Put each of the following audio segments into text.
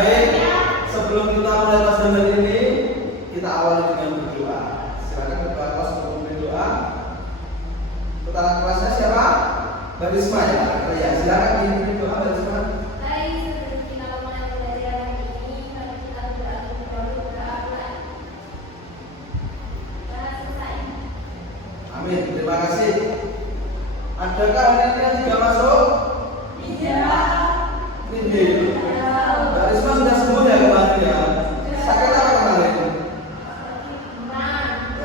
Baik, sebelum kita mulai pelajaran hari ini, kita awali dengan berdoa. Silakan ketua kelas untuk berdoa. Ketua kelasnya siapa? Mbak Risma ya? Oh ya, silakan dipimpin doa Mbak Risma. Baik, sebelum kita mulai pelajaran hari ini, mari kita berdoa. Selesai. Amin, terima kasih. Adakah hari ini yang tidak masuk? Iya. Ini. Mbak Risma sudah sembuh ya kemarin ya? Sakit apa kemarin?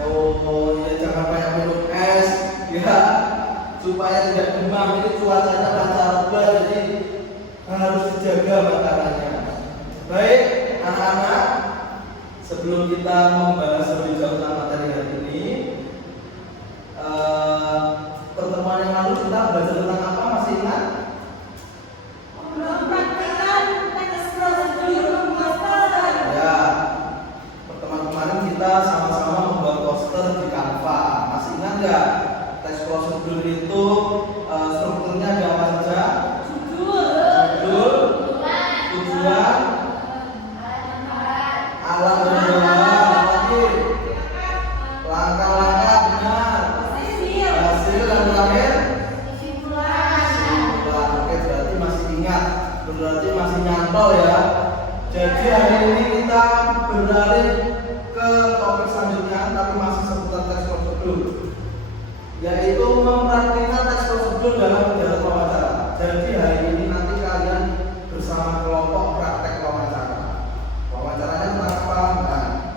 Oh ya, jangan banyak minum es ya, supaya tidak demam. Ini cuacanya pancaroba, jadi harus dijaga makanannya. Baik, anak-anak, sebelum kita membahas lebih jauh tentang materi hari ini, pertemuan yang lalu kita belajar tentang apa? Masih ingat? Ya, pertemuan kemarin kita sama-sama membuat poster di Canva. Masih ingat nggak? Teks prosedur itu strukturnya ada apa saja? Judul, tujuan, alat berjalan, lagi langkah-langkah benar, hasil dan terakhir kesimpulan. Oke, berarti masih ingat, berarti masih nyantol ya. Jadi hari ini kita beralih ke topik selanjutnya, tapi masih seputar teks prosedur, yaitu mempraktikkan teks prosedur dalam kegiatan wawancara. Jadi hari ini nanti kalian bersama kelompok praktek wawancara. Wawancaranya tentang apa? Nah,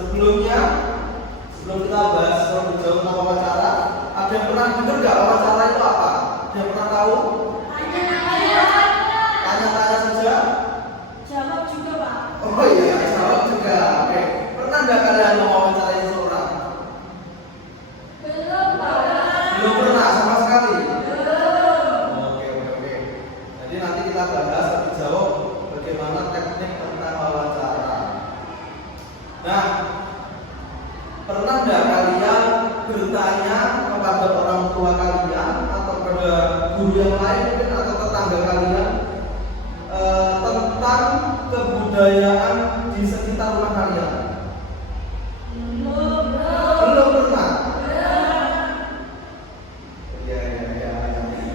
sebelum kita bahas lebih jauh tentang wawancara, ada yang pernah dengar nggak wawancara itu apa? Ada yang pernah tahu? Tanya-tanya saja? Oh iya, jawab juga. Oke. Pernah nggak kalian mewawancarai seseorang? Belum pernah sama sekali. Oke. Jadi nanti kita bahas lebih jauh bagaimana teknik tentang wawancara. Nah, pernah nggak kalian bertanya kepada orang tua kalian atau kepada guru yang lain mungkin atau tetangga kalian tentang kebudayaan di sekitar rumah kalian? Belum pernah. Ya.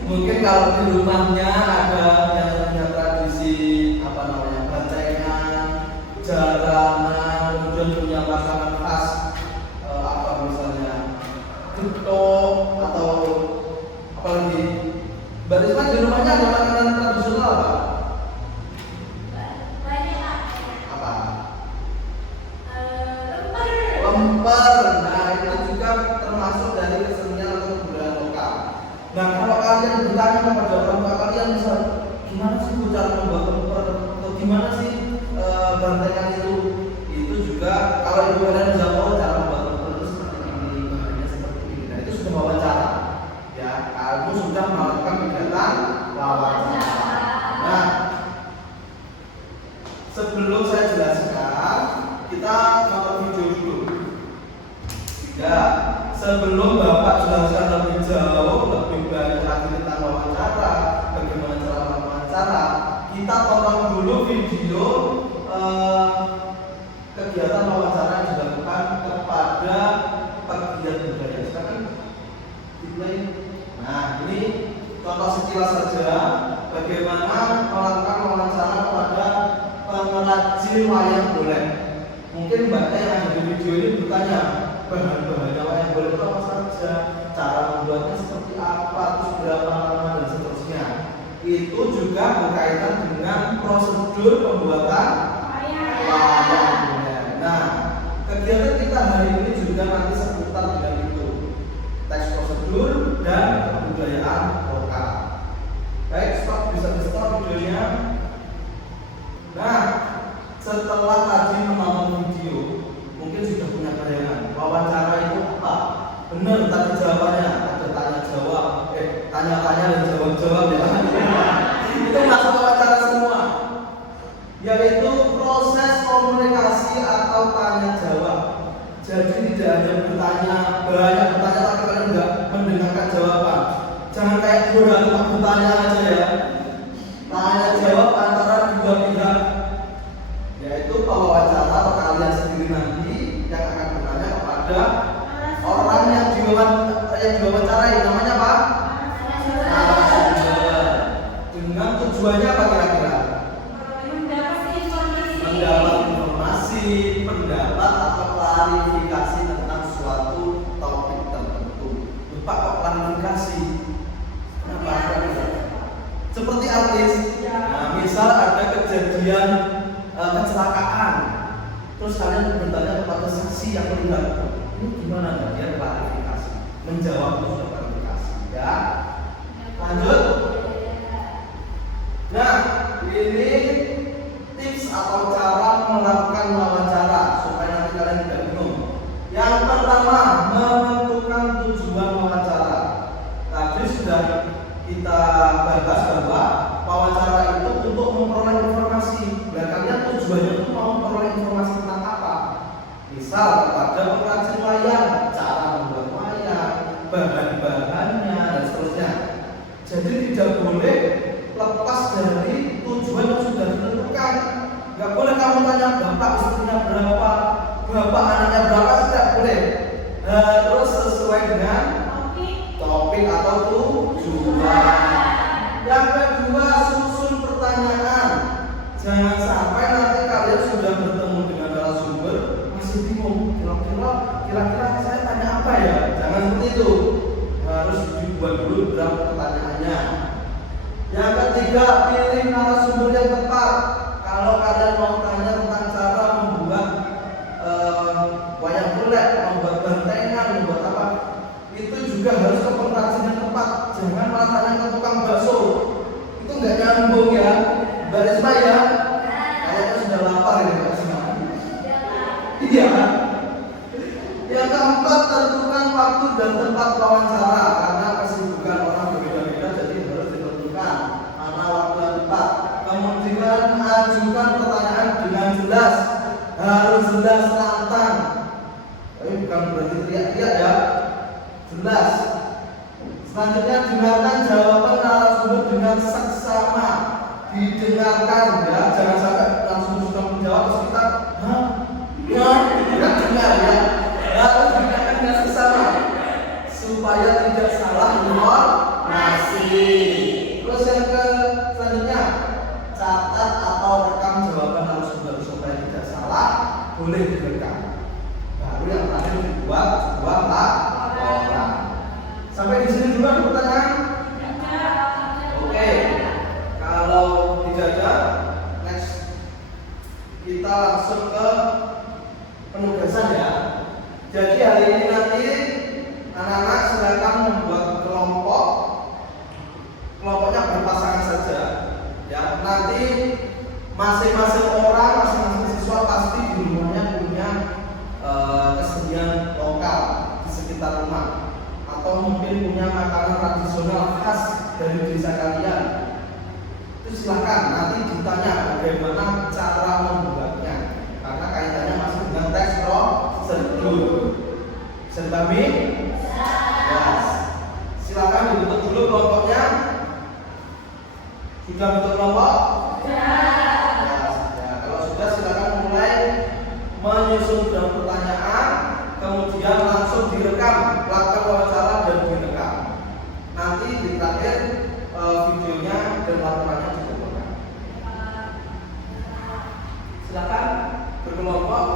Mungkin kalau di rumahnya ada yang punya tradisi bancengan, jaranan, kemudian punya makanan khas misalnya getuk atau apa lagi. Mbak Risma di rumahnya ada makanan tradisional apa? Lemper. Nah, itu juga termasuk dari kesenian atau kebudayaan lokal. Nah, kalau kalian bertanya kepada orang tua kalian, misal gimana sih cara membuat lemper atau gimana sih bantengan itu juga kalau ibu kalian jawab cara membuat lemper itu seperti ini, bahannya seperti ini. Nah, itu sudah wawancara. Ya, kamu sudah melakukan kegiatan wawancara. Nah, sebelum saya jelaskan, kita nonton video dulu. Ya, sebelum Bapak jelaskan lebih jauh, lebih banyak lagi tentang wawancara, bagaimana cara wawancara, kita tonton dulu video kegiatan wawancara yang dilakukan kepada pegiat budaya. Sekarang dimulai. Nah, ini contoh sekilas saja bagaimana melakukan wawancara kepada pengrajin wayang golek. Mungkin mbaknya yang ada di video ini bertanya, bahan-bahannya wayang golek itu apa saja, cara membuatnya seperti apa, terus berapa lama dan seterusnya. Itu juga berkaitan dengan prosedur pembuatan wayang golek. Nah, kegiatan kita hari ini juga nanti seputar dengan itu, teks prosedur dan kebudayaan lokal. Baik, bisa di stop videonya. Nah, setelah tadi menonton video, mungkin sudah punya bayangan wawancara itu apa? Benar tadi jawabannya, ada tanya-tanya dan jawab-jawab ya. Itu masuk wawancara semua, yaitu proses komunikasi atau tanya jawab. Jadi tidak hanya banyak bertanya tapi kalian enggak mendengarkan jawaban. Jangan kayak guru cuma bertanya aja ya. Tanya jawab antara dua pihak diwawancarai namanya apa? Narasumber. Dengan tujuannya apa kira-kira? Mendapat informasi, pendapat atau klarifikasi tentang suatu topik tertentu. Lupa kok klarifikasi. Kenapa? Seperti artis. Nah, misal ada kejadian kecelakaan, terus kalian bertanya kepada saksi yang melihat, ini gimana? Nah, dia klarifikasi, menjawab itu sudah klarifikasi. Ya, lanjut. Nah, ini tips atau cara melakukan wawancara supaya nanti kalian tidak bingung. Yang pertama, menentukan tujuan wawancara. Tadi sudah kita bahas bahwa wawancara itu untuk memperoleh informasi. Dan kalian tujuannya itu mau memperoleh informasi tentang apa? Misal kepada pengrajin wayang, cara membuat wayang, bahan-bahannya dan seterusnya. Jadi tidak boleh lepas dari tujuan yang sudah ditentukan. Gak boleh kamu tanya bapak istrinya berapa, bapak anaknya berapa, tidak boleh. Terus sesuai dengan topik atau tujuan. Yang kedua, susun pertanyaan. Jangan sampai nanti kalian sudah bertemu dengan narasumber masih bingung. Kira-kira saya tanya apa ya? Jangan seperti itu. Harus dibuat dulu draft pertanyaannya. Yang ketiga, pilih narasumber yang tepat. Kalau kalian mau tanya tentang cara membuat wayang kulit, membuat bantengan, membuat apa, itu juga harus ke pengrajin yang tepat. Jangan malah tanya ke tukang bakso. Itu nggak nyambung ya, Mbak Risma ya. Kayaknya sudah lapar ini Mbak Risma. Iya kan? Yang keempat, tentukan waktu dan tempat wawancara. Karena kesibukan orang berbeda-beda, jadi harus ditentukan mana waktu yang tepat. Kemudian ajukan pertanyaan dengan jelas, harus jelas lantang. Tapi bukan berarti teriak-teriak ya, jelas. Selanjutnya, dengarkan jawaban narasumber dengan seksama, didengarkan ya, jangan sampai langsung sudah menjawab terus kita, tidak dengar ya. Harus didengarkan dengan seksama supaya tidak salah informasi. Terus yang selanjutnya, catat atau rekam jawaban narasumber supaya tidak salah, boleh direkam. Baru yang terakhir dibuat sebuah laporan. Sampai di sini juga ada pertanyaan? Oke. Kalau tidak ada, next kita langsung ke penugasan ya. Jadi hari ini nanti anak-anak silakan membuat kelompok. Kelompoknya berpasangan saja. Ya, nanti masing-masing orang, masing-masing siswa pasti di rumahnya punya kesenian lokal di sekitar rumah. Atau mungkin punya makanan tradisional khas dari desa kalian. Itu silakan nanti ditanya bagaimana cara membuatnya, karena kaitannya masih dengan teks prosedur. Bisa dipahami? Yes. Silakan dibentuk dulu kelompoknya. Sudah bentuk kelompok? Yes. Ya, kalau sudah silakan mulai menyusun draft pertanyaan, kemudian langsung direkam, lakukan wawancara dan direkam. Nanti di terakhir videonya dan laporannya juga. Silakan berkelompok.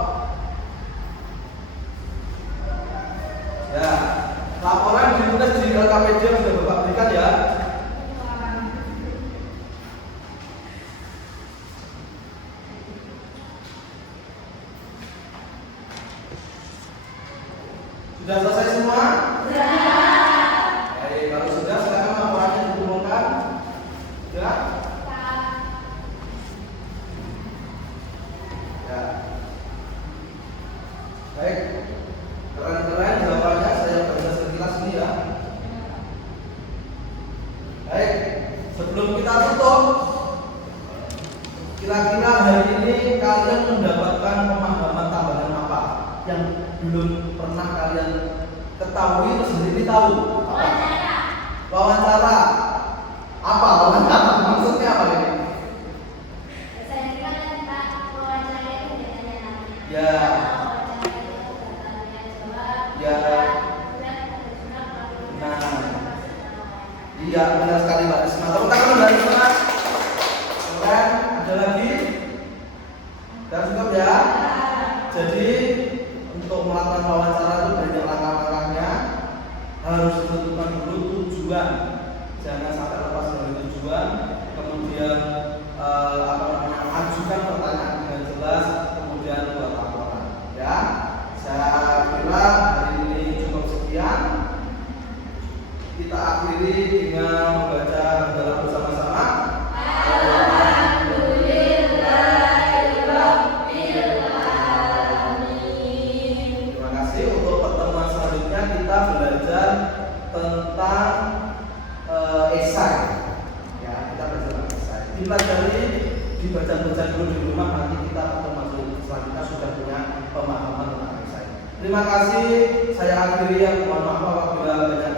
Ya, laporan ditulis di LKPD yang sudah Bapak berikan ya. Sudah selesai semua? Baik, kalau sudah silakan laporannya dikumpulkan. Sudah? Ya. Baik. Keren-keren jawabannya, saya baca sekilas ini ya. Baik, sebelum kita tutup, kira-kira hari ini kalian mendapatkan pemahaman tambahan apa yang belum pernah kalian ketahui terus hari ini tahu? Apa? Wawancara. Apa wawancara? Maksudnya apa ini? Ya. Ya. Iya, benar sekali Mbak Risma. Tepuk tangan Mbak Risma. Keren. Ada lagi? Dan cukup ya. Jadi untuk melakukan wawancara itu banyak langkah-langkahnya. Harus ditentukan dulu tujuan. Jangan sampai lepas dari tujuan. Kemudian ajukan pertanyaan dengan jelas. Kemudian buat laporan. Ya. Saya kira hari ini cukup sekian. Kita akhiri dengan membaca dalam bersama-sama. Terima kasih. Untuk pertemuan selanjutnya kita belajar tentang esai. Ya, kita belajar tentang esai. Dipelajari, dibaca-baca dulu di rumah. Nanti kita pertemuan selanjutnya sudah punya pemahaman tentang esai. Terima kasih. Saya akhiri. Mohon maaf apabila banyak